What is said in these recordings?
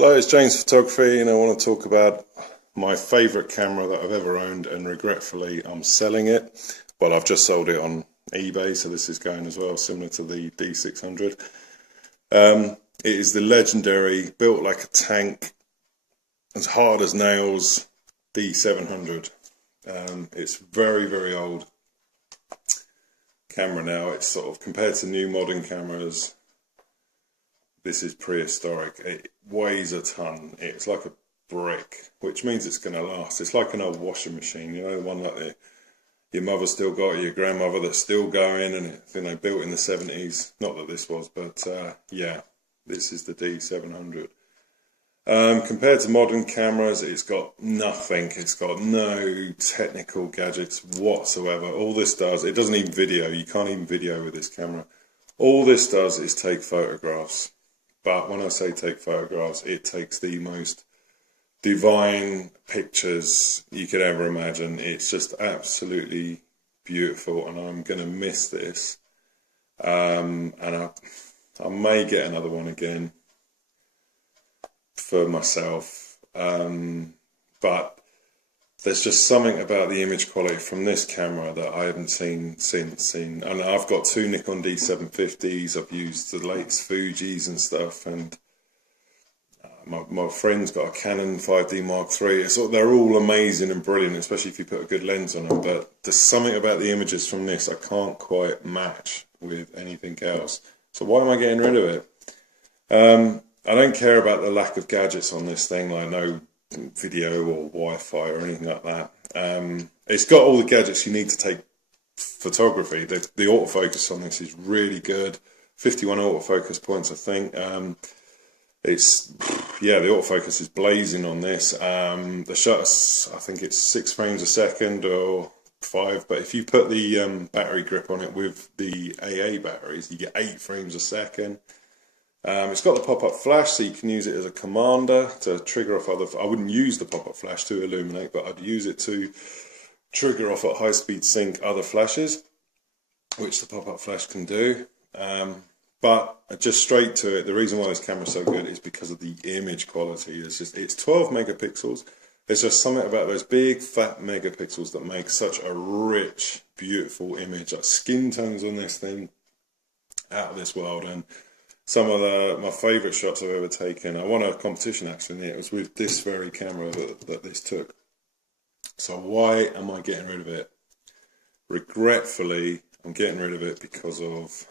Hello, it's James Photography, and I want to talk about my favourite camera that I've ever owned, and regretfully I'm selling it. Well, I've just sold it on eBay, so this is going as well, similar to the D600. It is the legendary, built like a tank, as hard as nails, D700. It's very, very old camera now. It's sort of, compared to new modern cameras, this is prehistoric. It weighs a ton. It's like a brick, which means it's going to last. It's like an old washing machine, you know, the one like your mother still got, your grandmother that's still going, and it's, you know, built in the 70s. Not that this was, but yeah, this is the D700. Compared to modern cameras, it's got nothing. It's got no technical gadgets whatsoever. All this does, it doesn't even video. You can't even video with this camera. All this does is take photographs. But when I say take photographs, it takes the most divine pictures you could ever imagine. It's just absolutely beautiful, and I'm going to miss this. And I may get another one again for myself. But there's just something about the image quality from this camera that I haven't seen since. And I've got two Nikon D750s. I've used the latest Fujis and stuff, and my friend's got a Canon 5D Mark III. They're all amazing and brilliant, especially if you put a good lens on them. But there's something about the images from this I can't quite match with anything else. So why am I getting rid of it? I don't care about the lack of gadgets on this thing, like no video or Wi-Fi or anything like that. It's got all the gadgets you need to take photography. The autofocus on this is really good. 51 autofocus points, I think. The autofocus is blazing on this. The shutters, I think it's 6 frames a second or 5, but if you put the battery grip on it with the AA batteries, you get 8 frames a second. It's got the pop-up flash, so you can use it as a commander to trigger off other... I wouldn't use the pop-up flash to illuminate, but I'd use it to trigger off at high-speed sync other flashes, which the pop-up flash can do. But just straight to it, the reason why this camera's so good is because of the image quality. It's 12 megapixels. There's just something about those big, fat megapixels that make such a rich, beautiful image. Like skin tones on this thing, out of this world. And some of my favourite shots I've ever taken, I won a competition actually, and it was with this very camera that this took. So why am I getting rid of it? Regretfully, I'm getting rid of it because of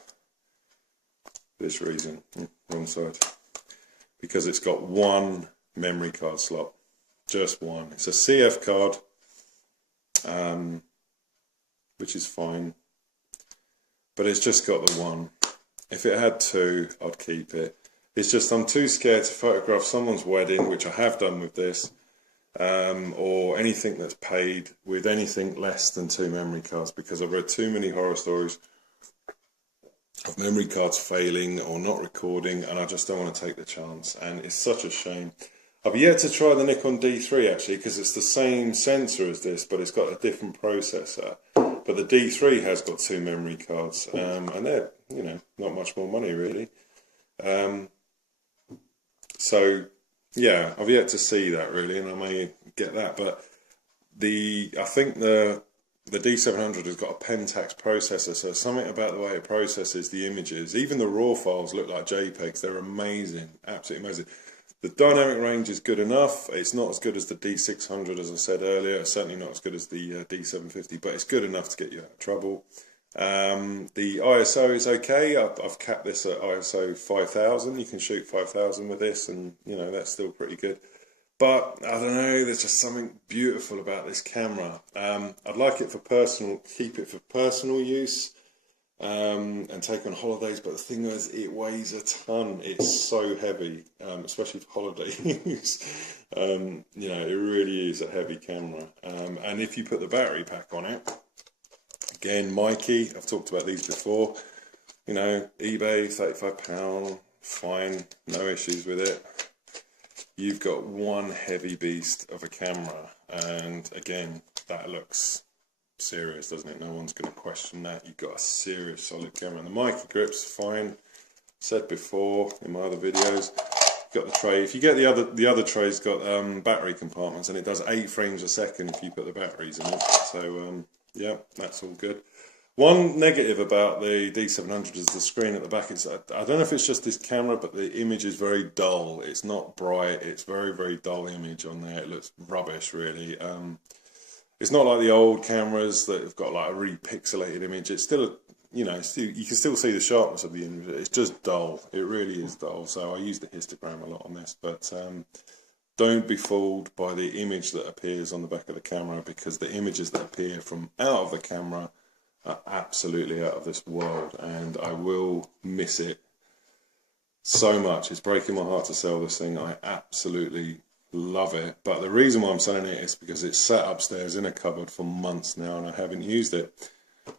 this reason. Wrong side. Because it's got one memory card slot. Just one. It's a CF card, which is fine. But it's just got the one. If it had two, I'd keep it. It's just I'm too scared to photograph someone's wedding, which I have done with this, or anything that's paid with anything less than 2 memory cards, because I've read too many horror stories of memory cards failing or not recording, and I just don't want to take the chance, and it's such a shame. I've yet to try the Nikon D3 actually, because it's the same sensor as this, but it's got a different processor. But the D3 has got 2 memory cards, and they're, you know, not much more money really. So yeah, I've yet to see that really, and I may get that. But I think the D700 has got a Pentax processor, so something about the way it processes the images, even the raw files look like JPEGs. They're amazing, absolutely amazing. The dynamic range is good enough. It's not as good as the D600, as I said earlier. It's certainly not as good as the D750, but it's good enough to get you out of trouble. The ISO is okay. I've capped this at ISO 5000. You can shoot 5000 with this, and you know that's still pretty good. But I don't know. There's just something beautiful about this camera. I'd like it for keep it for personal use. And take on holidays, but the thing is, it weighs a ton. It's so heavy, especially for holiday use. You know, it really is a heavy camera. And if you put the battery pack on it, again, Mikey, I've talked about these before. You know, eBay, £35, fine, no issues with it. You've got one heavy beast of a camera, and again, that looks serious, doesn't it? No one's going to question that. You've got a serious solid camera, and the micro grip's fine. Said before in my other videos, got the tray. If you get the other tray's got battery compartments, and it does 8 frames a second if you put the batteries in it. So yeah, that's all good. One negative about the D700 is the screen at the back. I don't know if it's just this camera, but the image is very dull. It's not bright. It's very, very dull image on there. It looks rubbish, really. It's not like the old cameras that have got like a really pixelated image. It's still, you know, you can still see the sharpness of the image. It's just dull. It really is dull. So I use the histogram a lot on this, but don't be fooled by the image that appears on the back of the camera, because the images that appear from out of the camera are absolutely out of this world, and I will miss it so much. It's breaking my heart to sell this thing. I absolutely love it, but the reason why I'm selling it is because it's sat upstairs in a cupboard for months now and I haven't used it.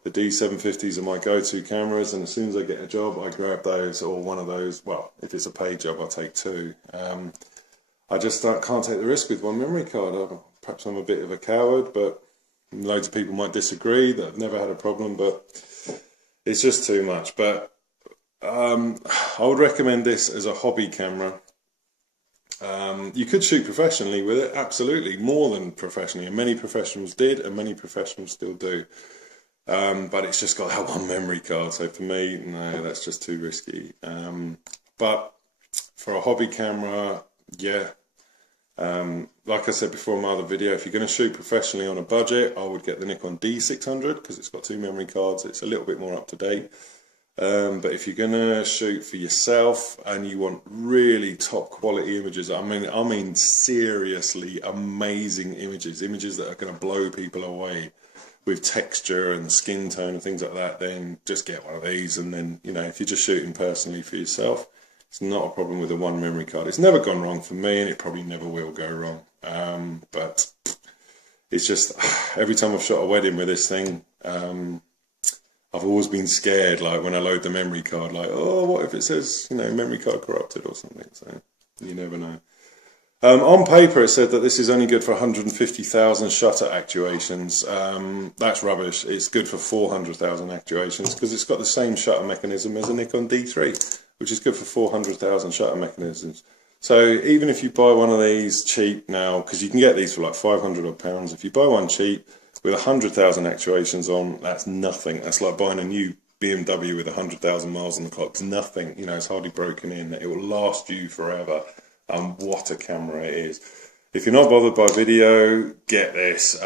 The D750s are my go-to cameras, and as soon as I get a job I grab those, or one of those. Well, if it's a paid job I'll take 2. I just can't take the risk with one memory card. Perhaps I'm a bit of a coward, but loads of people might disagree that I've never had a problem, but it's just too much. But I would recommend this as a hobby camera. You could shoot professionally with it, absolutely, more than professionally, and many professionals did, and many professionals still do. But it's just got that one memory card, so for me, no, that's just too risky. But for a hobby camera, yeah. Like I said before in my other video, if you're going to shoot professionally on a budget, I would get the Nikon D600 because it's got 2 memory cards. It's a little bit more up to date. But if you're going to shoot for yourself and you want really top quality images, I mean seriously amazing images that are going to blow people away with texture and skin tone and things like that, then just get one of these. And then, you know, if you're just shooting personally for yourself, it's not a problem with a 1 memory card. It's never gone wrong for me, and it probably never will go wrong. But it's just, every time I've shot a wedding with this thing, I've always been scared, like when I load the memory card, like, oh, what if it says, you know, memory card corrupted or something? So you never know. On paper, it said that this is only good for 150,000 shutter actuations. That's rubbish. It's good for 400,000 actuations because it's got the same shutter mechanism as a Nikon D3, which is good for 400,000 shutter mechanisms. So even if you buy one of these cheap now, because you can get these for like 500 odd pounds, if you buy one cheap with 100,000 actuations on, that's nothing. That's like buying a new BMW with 100,000 miles on the clock. It's nothing. You know, it's hardly broken in. It will last you forever. And what a camera it is. If you're not bothered by video, get this.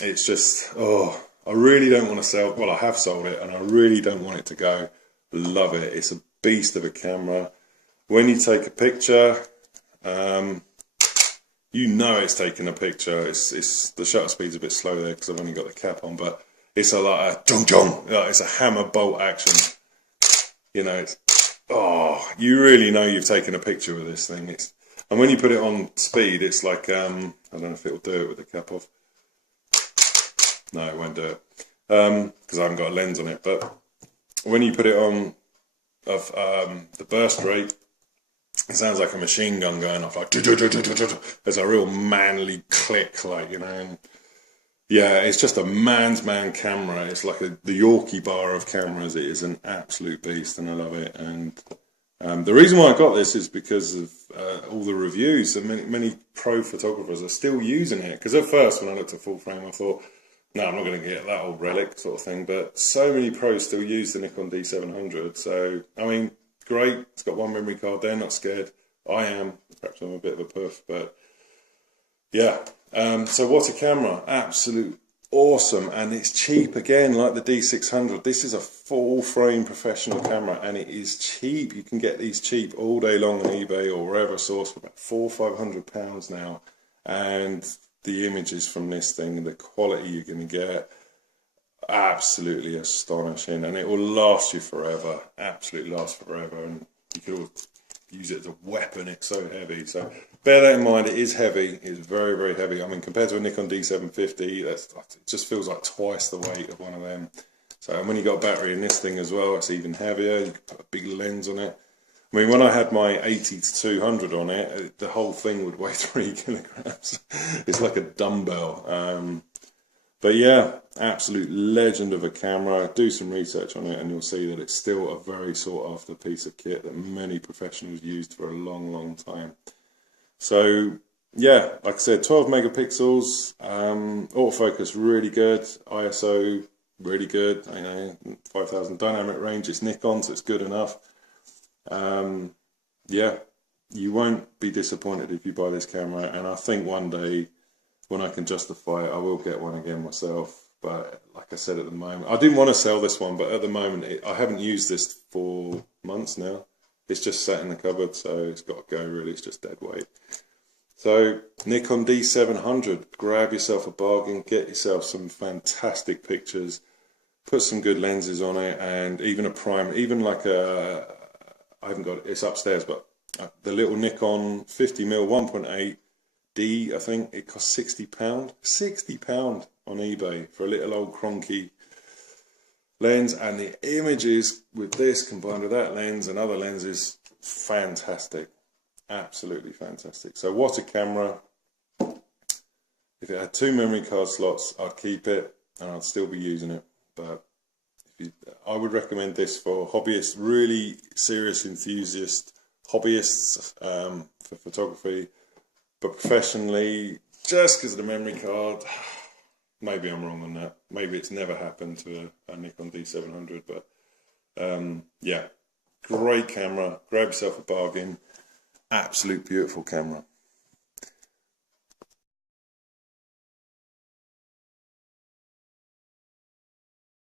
It's just, oh, I really don't want to sell, well, I have sold it and I really don't want it to go. Love it. It's a beast of a camera. When you take a picture, you know it's taking a picture. It's the shutter speed's a bit slow there because I've only got the cap on, but it's a lot of jong jong. It's a hammer bolt action. You know, it's, oh, you really know you've taken a picture with this thing. And when you put it on speed, it's like, I don't know if it'll do it with the cap off. No, it won't do it because I haven't got a lens on it. But when you put it on the burst rate, it sounds like a machine gun going off, like there's a real manly click, like, you know. And yeah, it's just a man's man camera. It's like the Yorkie bar of cameras. It is an absolute beast, and I love it. And the reason why I got this is because of all the reviews, and many pro photographers are still using it. Because at first, when I looked at full frame, I thought, no, I'm not going to get that old relic sort of thing. But so many pros still use the Nikon D700. So, I mean, great. It's got 1 memory card. They're not scared. I am. Perhaps I'm a bit of a puff, but yeah. So what a camera. Absolute awesome. And it's cheap again, like the D600. This is a full frame professional camera and it is cheap. You can get these cheap all day long on eBay or wherever source for about £400 or £500 now. And the images from this thing, the quality you're going to get, absolutely astonishing. And it will last you forever. Absolutely last forever. And you could all use it as a weapon. It's so heavy. So bear that in mind. It is heavy. It's very, very heavy. I mean, compared to a Nikon D750, it just feels like twice the weight of one of them. So and when you got a battery in this thing as well, it's even heavier. You can put a big lens on it. I mean, when I had my 80-200 on it, the whole thing would weigh 3 kilograms. It's like a dumbbell. But yeah, absolute legend of a camera. Do some research on it and you'll see that it's still a very sought after piece of kit that many professionals used for a long time. So yeah, like I said, 12 megapixels, autofocus really good, ISO really good, 5000 dynamic range. It's Nikon, so it's good enough. Yeah, you won't be disappointed if you buy this camera, and I think one day when I can justify it, I will get one again myself. But like I said, at the moment, I didn't want to sell this one, but at the moment, I haven't used this for months now. It's just sat in the cupboard, so it's got to go, really. It's just dead weight. So, Nikon D700, grab yourself a bargain, get yourself some fantastic pictures, put some good lenses on it, and even a prime, even like a, I haven't got it, it's upstairs, but the little Nikon 50mm 1.8 D, I think it costs £60. £60 on eBay for a little old cronky lens, and the images with this combined with that lens and other lenses, fantastic. Absolutely fantastic. So what a camera. If it had 2 memory card slots, I'd keep it and I'd still be using it. But I would recommend this for hobbyists, really serious enthusiasts, hobbyists for photography. But professionally, just because of the memory card, maybe I'm wrong on that. Maybe it's never happened to a Nikon D700. But yeah, great camera. Grab yourself a bargain. Absolute beautiful camera.